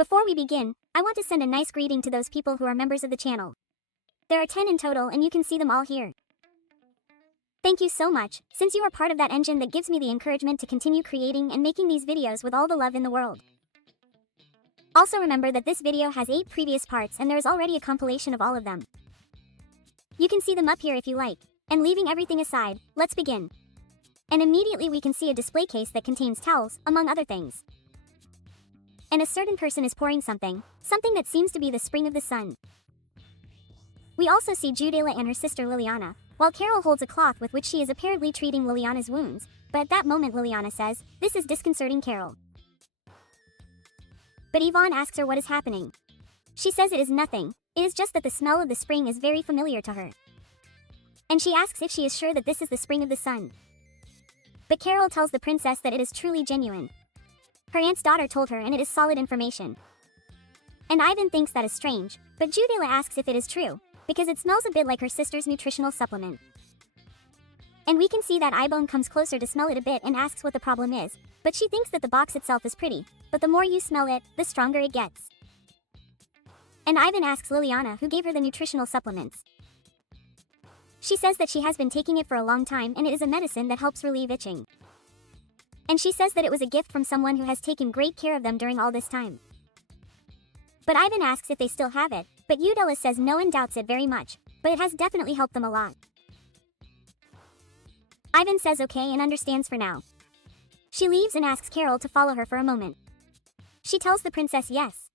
Before we begin, I want to send a nice greeting to those people who are members of the channel. There are 10 in total and you can see them all here. Thank you so much, since you are part of that engine that gives me the encouragement to continue creating and making these videos with all the love in the world. Also remember that this video has 8 previous parts and there is already a compilation of all of them. You can see them up here if you like. And leaving everything aside, let's begin. And immediately we can see a display case that contains towels, among other things. And a certain person is pouring something that seems to be the spring of the sun. We also see Odiada and her sister Liliana, while Carol holds a cloth with which she is apparently treating Liliana's wounds, but at that moment Liliana says, "This is disconcerting Carol." But Ivonne asks her what is happening. She says it is nothing, it is just that the smell of the spring is very familiar to her. And she asks if she is sure that this is the spring of the sun. But Carol tells the princess that it is truly genuine. Her aunt's daughter told her and it is solid information. And Ivonne thinks that is strange, but Odiada asks if it is true, because it smells a bit like her sister's nutritional supplement. And we can see that Ivonne comes closer to smell it a bit and asks what the problem is, but she thinks that the box itself is pretty, but the more you smell it, the stronger it gets. And Ivonne asks Liliana who gave her the nutritional supplements. She says that she has been taking it for a long time and it is a medicine that helps relieve itching. And she says that it was a gift from someone who has taken great care of them during all this time. But Ivonne asks if they still have it, but Odiada says no and doubts it very much, but it has definitely helped them a lot. Ivonne says okay and understands for now. She leaves and asks Carol to follow her for a moment. She tells the princess yes.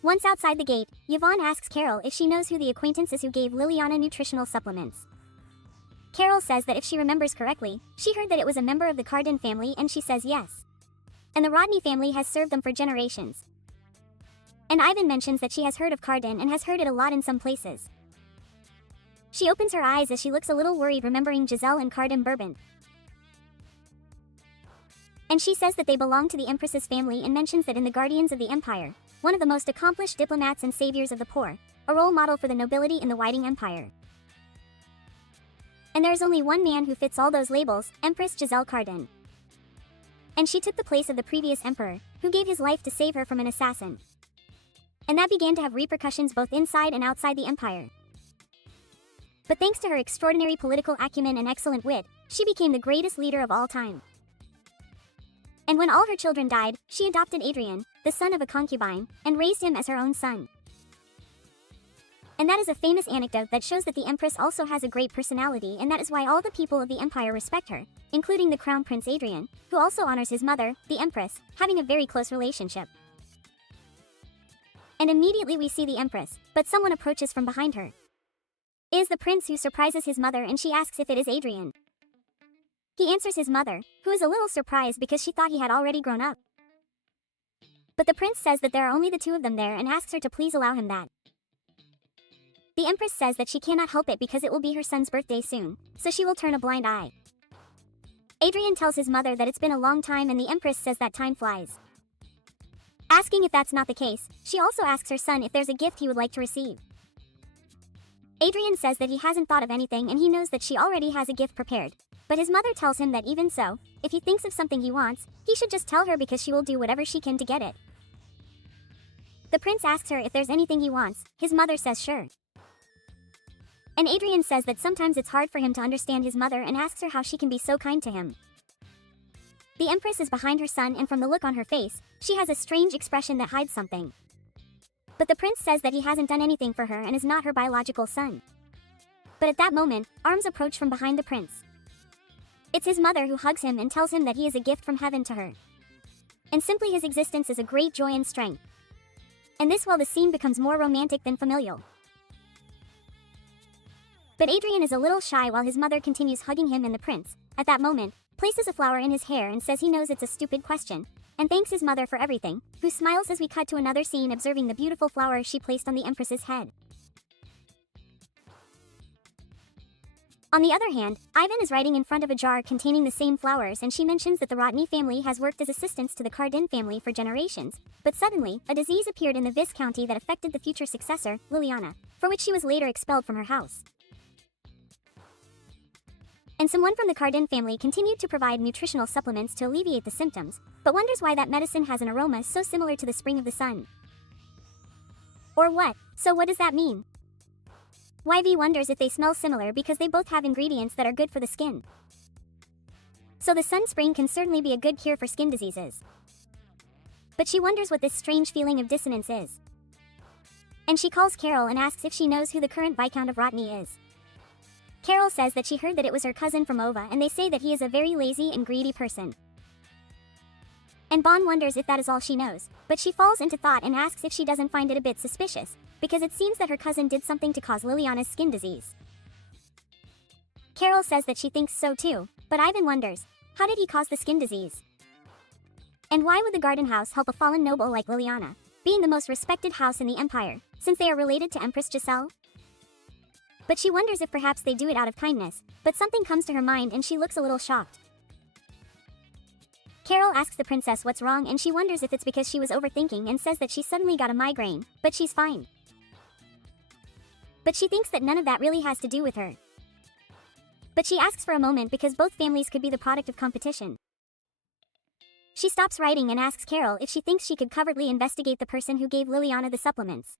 Once outside the gate, Ivonne asks Carol if she knows who the acquaintance is who gave Liliana nutritional supplements. Carol says that if she remembers correctly, she heard that it was a member of the Barden family and she says yes. And the Rodney family has served them for generations. And Ivonne mentions that she has heard of Barden and has heard it a lot in some places. She opens her eyes as she looks a little worried remembering Giselle and Barden Bourbon. And she says that they belong to the Empress's family and mentions that in the Guardians of the Empire, one of the most accomplished diplomats and saviors of the poor, a role model for the nobility in the Whiting Empire. And there is only one man who fits all those labels, Empress Giselle Barden. And she took the place of the previous emperor, who gave his life to save her from an assassin. And that began to have repercussions both inside and outside the empire. But thanks to her extraordinary political acumen and excellent wit, she became the greatest leader of all time. And when all her children died, she adopted Adrian, the son of a concubine, and raised him as her own son. And that is a famous anecdote that shows that the Empress also has a great personality, and that is why all the people of the empire respect her, including the Crown Prince Adrian, who also honors his mother, the Empress, having a very close relationship. And immediately we see the Empress, but someone approaches from behind her. It is the prince who surprises his mother and she asks if it is Adrian. He answers his mother, who is a little surprised because she thought he had already grown up. But the prince says that there are only the two of them there and asks her to please allow him that. The Empress says that she cannot help it because it will be her son's birthday soon, so she will turn a blind eye. Adrian tells his mother that it's been a long time and the Empress says that time flies. Asking if that's not the case, she also asks her son if there's a gift he would like to receive. Adrian says that he hasn't thought of anything and he knows that she already has a gift prepared. But his mother tells him that even so, if he thinks of something he wants, he should just tell her because she will do whatever she can to get it. The prince asks her if there's anything he wants, his mother says sure. And Adrian says that sometimes it's hard for him to understand his mother and asks her how she can be so kind to him. The Empress is behind her son and from the look on her face, she has a strange expression that hides something. But the prince says that he hasn't done anything for her and is not her biological son. But at that moment, arms approach from behind the prince. It's his mother who hugs him and tells him that he is a gift from heaven to her. And simply his existence is a great joy and strength. And this while the scene becomes more romantic than familial. But Adrian is a little shy while his mother continues hugging him and the prince, at that moment, places a flower in his hair and says he knows it's a stupid question, and thanks his mother for everything, who smiles as we cut to another scene observing the beautiful flower she placed on the Empress's head. On the other hand, Ivonne is writing in front of a jar containing the same flowers and she mentions that the Rodney family has worked as assistants to the Barden family for generations, but suddenly, a disease appeared in the Viscounty that affected the future successor, Liliana, for which she was later expelled from her house. And someone from the Cardin family continued to provide nutritional supplements to alleviate the symptoms, but wonders why that medicine has an aroma so similar to the spring of the sun. Or what? So what does that mean? YV wonders if they smell similar because they both have ingredients that are good for the skin. So the sun spring can certainly be a good cure for skin diseases. But she wonders what this strange feeling of dissonance is. And she calls Carol and asks if she knows who the current Viscount of Renací is. Carol says that she heard that it was her cousin from Ova, and they say that he is a very lazy and greedy person. And Bon wonders if that is all she knows, but she falls into thought and asks if she doesn't find it a bit suspicious, because it seems that her cousin did something to cause Liliana's skin disease. Carol says that she thinks so too, but Ivan wonders, how did he cause the skin disease? And why would the Garden House help a fallen noble like Liliana, being the most respected house in the Empire, since they are related to Empress Giselle? But she wonders if perhaps they do it out of kindness, but something comes to her mind and she looks a little shocked. Carol asks the princess what's wrong, and she wonders if it's because she was overthinking and says that she suddenly got a migraine, but she's fine. But she thinks that none of that really has to do with her. But she asks for a moment because both families could be the product of competition. She stops writing and asks Carol if she thinks she could covertly investigate the person who gave Liliana the supplements.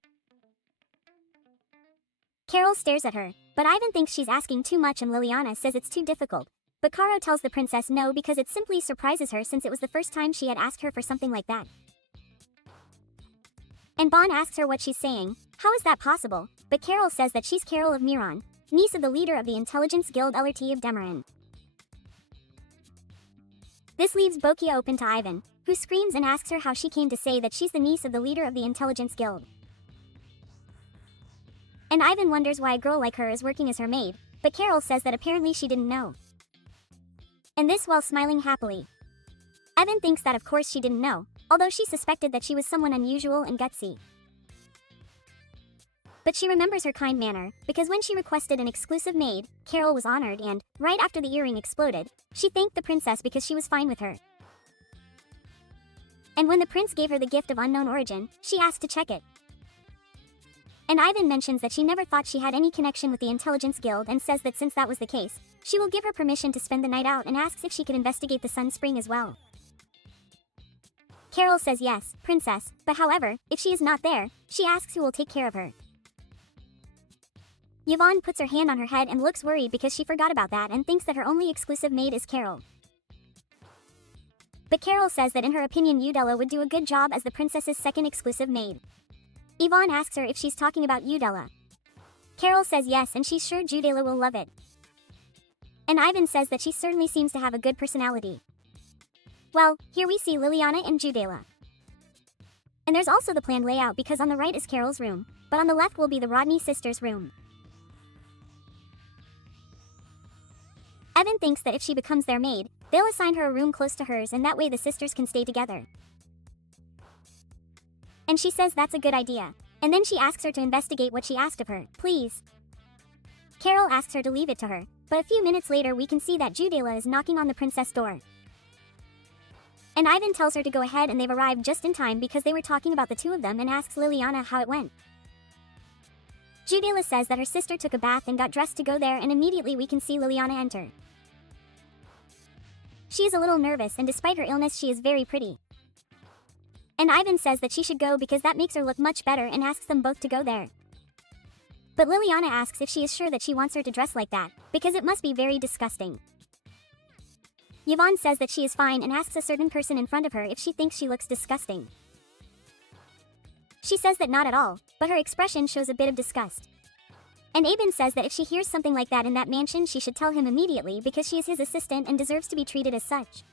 Carol stares at her, but Ivan thinks she's asking too much and Liliana says it's too difficult. But Caro tells the princess no because it simply surprises her since it was the first time she had asked her for something like that. And Bon asks her what she's saying, how is that possible? But Carol says that she's Carol of Miron, niece of the leader of the Intelligence Guild LRT of Demarin. This leaves Bokia open to Ivan, who screams and asks her how she came to say that she's the niece of the leader of the Intelligence Guild. And Ivan wonders why a girl like her is working as her maid, but Carol says that apparently she didn't know. And this while smiling happily. Ivan thinks that of course she didn't know, although she suspected that she was someone unusual and gutsy. But she remembers her kind manner, because when she requested an exclusive maid, Carol was honored and, right after the earring exploded, she thanked the princess because she was fine with her. And when the prince gave her the gift of unknown origin, she asked to check it. And Ivan mentions that she never thought she had any connection with the Intelligence Guild and says that since that was the case, she will give her permission to spend the night out and asks if she could investigate the sun spring as well. Carol says yes, princess, but however, if she is not there, she asks who will take care of her. Yvonne puts her hand on her head and looks worried because she forgot about that and thinks that her only exclusive maid is Carol. But Carol says that in her opinion Udella would do a good job as the princess's second exclusive maid. Yvonne asks her if she's talking about Udella. Carol says yes and she's sure Judela will love it. And Ivan says that she certainly seems to have a good personality. Well, here we see Liliana and Judela. And there's also the planned layout because on the right is Carol's room, but on the left will be the Rodney sisters' room. Evan thinks that if she becomes their maid, they'll assign her a room close to hers and that way the sisters can stay together. And she says that's a good idea, and then she asks her to investigate what she asked of her, please. Carol asks her to leave it to her, but a few minutes later we can see that Judela is knocking on the princess' door. And Ivan tells her to go ahead and they've arrived just in time because they were talking about the two of them and asks Liliana how it went. Judela says that her sister took a bath and got dressed to go there and immediately we can see Liliana enter. She is a little nervous and despite her illness she is very pretty. And Ivan says that she should go because that makes her look much better and asks them both to go there. But Liliana asks if she is sure that she wants her to dress like that, because it must be very disgusting. Yvonne says that she is fine and asks a certain person in front of her if she thinks she looks disgusting. She says that not at all, but her expression shows a bit of disgust. And Aben says that if she hears something like that in that mansion she should tell him immediately because she is his assistant and deserves to be treated as such.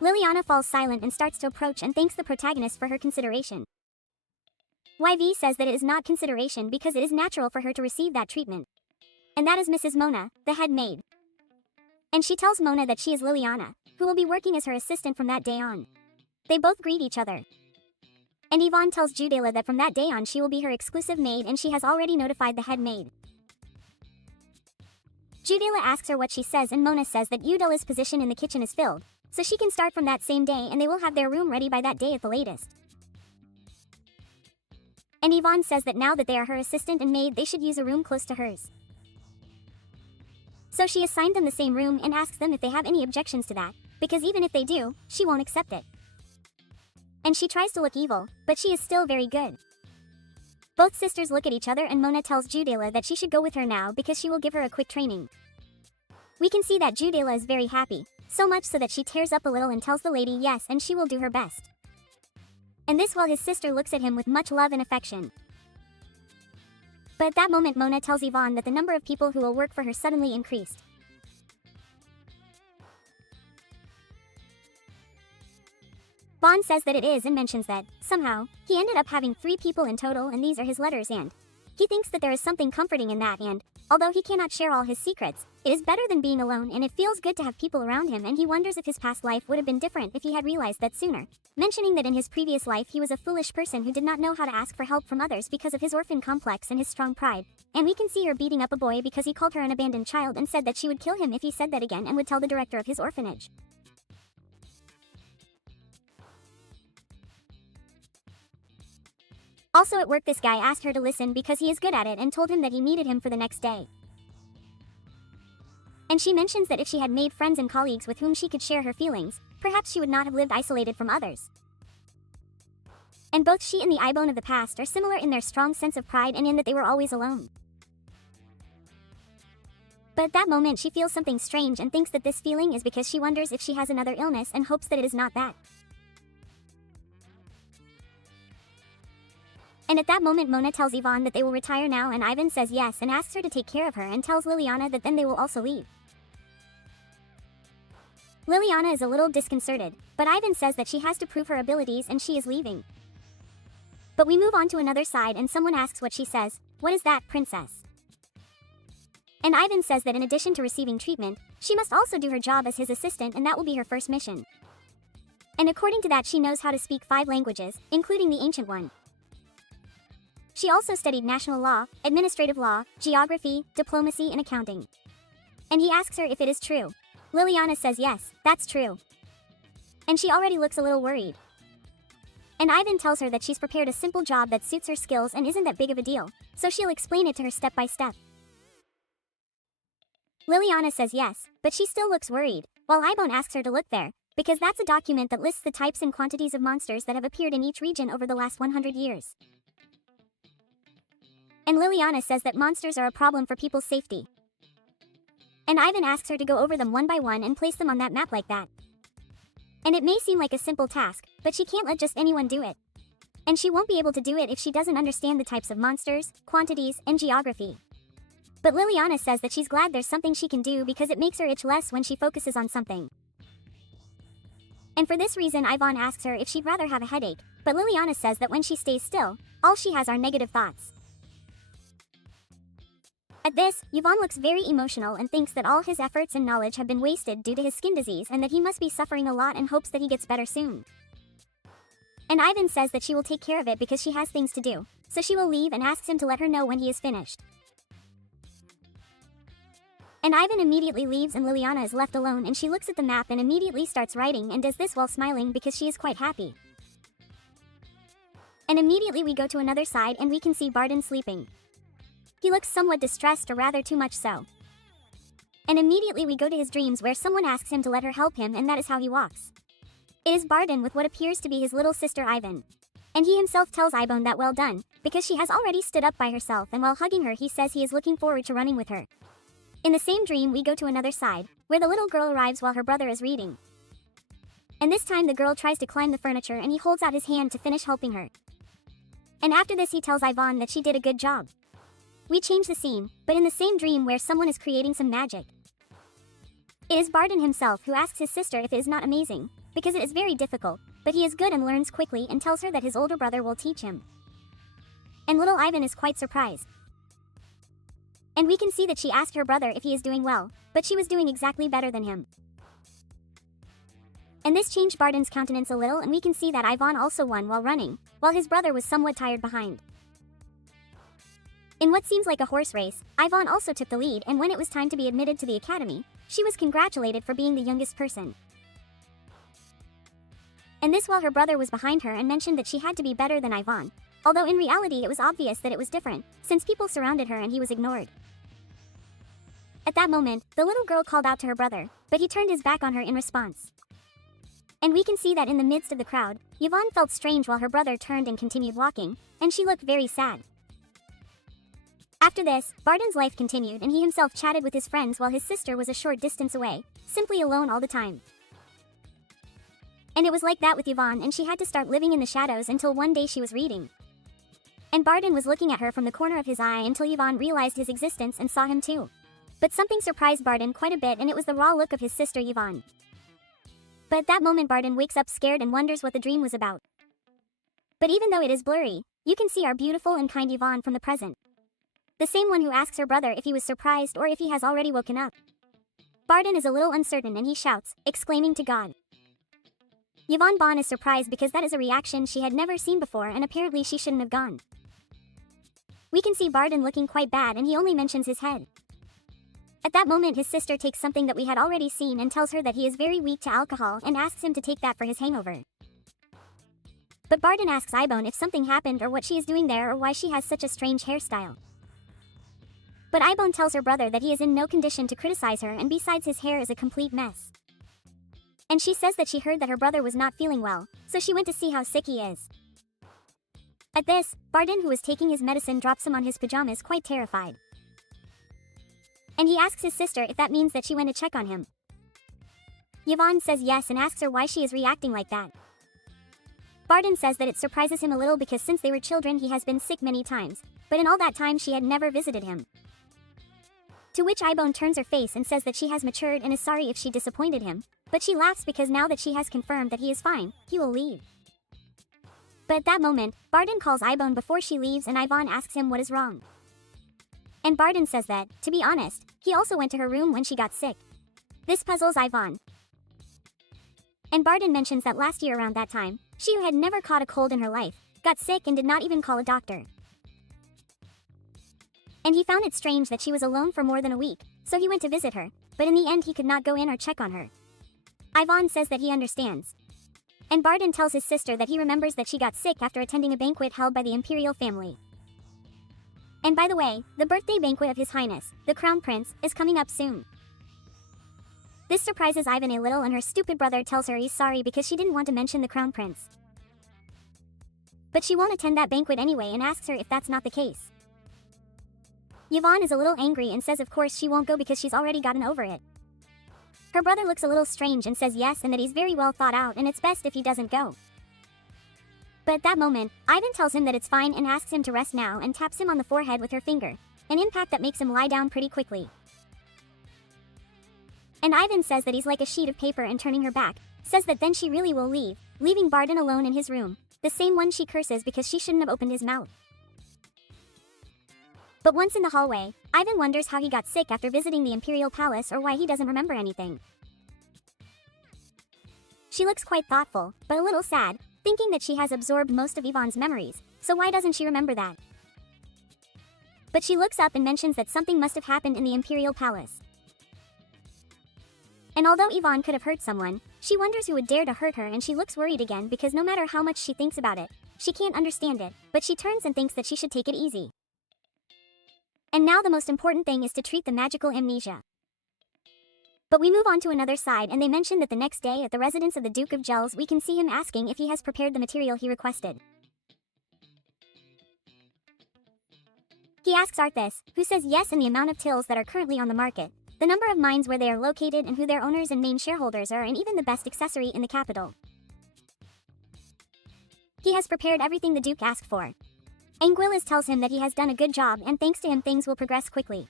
Liliana falls silent and starts to approach and thanks the protagonist for her consideration. YV says that it is not consideration because it is natural for her to receive that treatment. And that is Mrs. Mona, the head maid. And she tells Mona that she is Liliana, who will be working as her assistant from that day on. They both greet each other. And Yvonne tells Judela that from that day on she will be her exclusive maid and she has already notified the head maid. Judela asks her what she says and Mona says that Udela's position in the kitchen is filled, so she can start from that same day and they will have their room ready by that day at the latest. And Yvonne says that now that they are her assistant and maid they should use a room close to hers. So she assigned them the same room and asks them if they have any objections to that, because even if they do, she won't accept it. And she tries to look evil, but she is still very good. Both sisters look at each other and Mona tells Judela that she should go with her now because she will give her a quick training. We can see that Judela is very happy, so much so that she tears up a little and tells the lady yes and she will do her best. And this while his sister looks at him with much love and affection. But at that moment Mona tells Ivonne that the number of people who will work for her suddenly increased. Vaughn says that it is and mentions that, somehow, he ended up having 3 people in total and these are his letters and he thinks that there is something comforting in that and, although he cannot share all his secrets, it is better than being alone and it feels good to have people around him and he wonders if his past life would have been different if he had realized that sooner. Mentioning that in his previous life he was a foolish person who did not know how to ask for help from others because of his orphan complex and his strong pride. And we can see her beating up a boy because he called her an abandoned child and said that she would kill him if he said that again and would tell the director of his orphanage. Also at work this guy asked her to listen because he is good at it and told him that he needed him for the next day. And she mentions that if she had made friends and colleagues with whom she could share her feelings, perhaps she would not have lived isolated from others. And both she and the Ivonne of the past are similar in their strong sense of pride and in that they were always alone. But at that moment she feels something strange and thinks that this feeling is because she wonders if she has another illness and hopes that it is not that. And at that moment Mona tells Ivonne that they will retire now and Ivan says yes and asks her to take care of her and tells Liliana that then they will also leave. Liliana is a little disconcerted, but Ivan says that she has to prove her abilities and she is leaving. But we move on to another side and someone asks what she says. What is that, princess? And Ivan says that in addition to receiving treatment, she must also do her job as his assistant and that will be her first mission. And according to that she knows how to speak 5 languages, including the ancient one. She also studied national law, administrative law, geography, diplomacy and accounting. And he asks her if it is true. Liliana says yes, that's true. And she already looks a little worried. And Ivan tells her that she's prepared a simple job that suits her skills and isn't that big of a deal, so she'll explain it to her step by step. Liliana says yes, but she still looks worried, while Ivonne asks her to look there, because that's a document that lists the types and quantities of monsters that have appeared in each region over the last 100 years. And Liliana says that monsters are a problem for people's safety. And Ivan asks her to go over them one by one and place them on that map like that. And it may seem like a simple task, but she can't let just anyone do it. And she won't be able to do it if she doesn't understand the types of monsters, quantities, and geography. But Liliana says that she's glad there's something she can do because it makes her itch less when she focuses on something. And for this reason Ivonne asks her if she'd rather have a headache, but Liliana says that when she stays still, all she has are negative thoughts. At this, Ivonne looks very emotional and thinks that all his efforts and knowledge have been wasted due to his skin disease and that he must be suffering a lot and hopes that he gets better soon. And Ivan says that she will take care of it because she has things to do, so she will leave and asks him to let her know when he is finished. And Ivan immediately leaves and Liliana is left alone and she looks at the map and immediately starts writing and does this while smiling because she is quite happy. And immediately we go to another side and we can see Barden sleeping. He looks somewhat distressed or rather too much so. And immediately we go to his dreams where someone asks him to let her help him and that is how he walks. It is Barden with what appears to be his little sister Ivan. And he himself tells Ivonne that well done, because she has already stood up by herself and while hugging her he says he is looking forward to running with her. In the same dream we go to another side, where the little girl arrives while her brother is reading. And this time the girl tries to climb the furniture and he holds out his hand to finish helping her. And after this he tells Ivonne that she did a good job. We change the scene, but in the same dream where someone is creating some magic. It is Barden himself who asks his sister if it is not amazing, because it is very difficult, but he is good and learns quickly and tells her that his older brother will teach him. And little Ivan is quite surprised. And we can see that she asked her brother if he is doing well, but she was doing exactly better than him. And this changed Barden's countenance a little and we can see that Ivonne also won while running, while his brother was somewhat tired behind. In what seems like a horse race, Ivonne also took the lead and when it was time to be admitted to the academy, she was congratulated for being the youngest person. And this while her brother was behind her and mentioned that she had to be better than Ivonne, although in reality it was obvious that it was different, since people surrounded her and he was ignored. At that moment, the little girl called out to her brother, but he turned his back on her in response. And we can see that in the midst of the crowd, Ivonne felt strange while her brother turned and continued walking, and she looked very sad. After this, Barden's life continued and he himself chatted with his friends while his sister was a short distance away, simply alone all the time. And it was like that with Ivonne, and she had to start living in the shadows until one day she was reading. And Barden was looking at her from the corner of his eye until Ivonne realized his existence and saw him too. But something surprised Barden quite a bit, and it was the raw look of his sister Ivonne. But at that moment Barden wakes up scared and wonders what the dream was about. But even though it is blurry, you can see our beautiful and kind Ivonne from the present. The same one who asks her brother if he was surprised or if he has already woken up. Barden is a little uncertain and he shouts, exclaiming to God. Yvonne Bon is surprised because that is a reaction she had never seen before, and apparently she shouldn't have gone. We can see Barden looking quite bad and he only mentions his head. At that moment his sister takes something that we had already seen and tells her that he is very weak to alcohol and asks him to take that for his hangover. But Barden asks Ivonne if something happened or what she is doing there or why she has such a strange hairstyle. But Ivonne tells her brother that he is in no condition to criticize her, and besides his hair is a complete mess. And she says that she heard that her brother was not feeling well, so she went to see how sick he is. At this, Barden, who was taking his medicine, drops him on his pajamas quite terrified. And he asks his sister if that means that she went to check on him. Yvonne says yes and asks her why she is reacting like that. Barden says that it surprises him a little because since they were children he has been sick many times, but in all that time she had never visited him. To which Ivonne turns her face and says that she has matured and is sorry if she disappointed him, but she laughs because now that she has confirmed that he is fine, he will leave. But at that moment, Barden calls Ivonne before she leaves and Ivonne asks him what is wrong. And Barden says that, to be honest, he also went to her room when she got sick. This puzzles Ivonne. And Barden mentions that last year around that time, she, who had never caught a cold in her life, got sick and did not even call a doctor. And he found it strange that she was alone for more than a week, so he went to visit her, but in the end he could not go in or check on her. Ivonne says that he understands. And Barden tells his sister that he remembers that she got sick after attending a banquet held by the imperial family. And by the way, the birthday banquet of His Highness, the Crown Prince, is coming up soon. This surprises Ivonne a little, and her stupid brother tells her he's sorry because she didn't want to mention the Crown Prince. But she won't attend that banquet anyway and asks her if that's not the case. Yvonne is a little angry and says of course she won't go because she's already gotten over it. Her brother looks a little strange and says yes and that he's very well thought out and it's best if he doesn't go. But at that moment, Ivonne tells him that it's fine and asks him to rest now and taps him on the forehead with her finger, an impact that makes him lie down pretty quickly. And Ivonne says that he's like a sheet of paper and turning her back, says that then she really will leave, leaving Barden alone in his room, the same one she curses because she shouldn't have opened his mouth. But once in the hallway, Ivonne wonders how he got sick after visiting the Imperial Palace or why he doesn't remember anything. She looks quite thoughtful, but a little sad, thinking that she has absorbed most of Yvonne's memories, so why doesn't she remember that? But she looks up and mentions that something must have happened in the Imperial Palace. And although Yvonne could have hurt someone, she wonders who would dare to hurt her, and she looks worried again because no matter how much she thinks about it, she can't understand it, but she turns and thinks that she should take it easy. And now the most important thing is to treat the magical amnesia. But we move on to another side and they mention that the next day at the residence of the Duque de Yels we can see him asking if he has prepared the material he requested. He asks Arthas, who says yes, and the amount of tills that are currently on the market, the number of mines where they are located and who their owners and main shareholders are, and even the best accessory in the capital. He has prepared everything the Duke asked for. Anguillas tells him that he has done a good job and thanks to him things will progress quickly.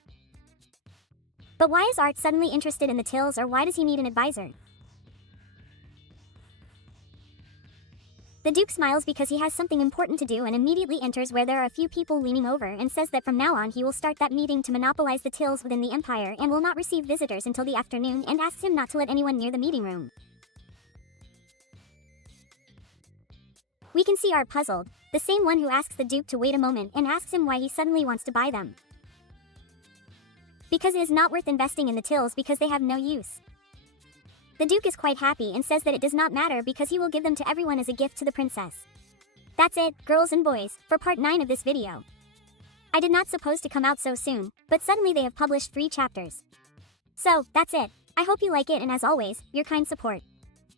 But why is Art suddenly interested in the tills, or why does he need an advisor? The Duke smiles because he has something important to do and immediately enters where there are a few people leaning over and says that from now on he will start that meeting to monopolize the tills within the empire and will not receive visitors until the afternoon, and asks him not to let anyone near the meeting room. We can see Art puzzled, the same one who asks the Duke to wait a moment and asks him why he suddenly wants to buy them. Because it is not worth investing in the tills because they have no use. The Duke is quite happy and says that it does not matter because he will give them to everyone as a gift to the princess. That's it, girls and boys, for part 9 of this video. I did not suppose to come out so soon, but suddenly they have published 3 chapters. So, that's it. I hope you like it, and as always, your kind support.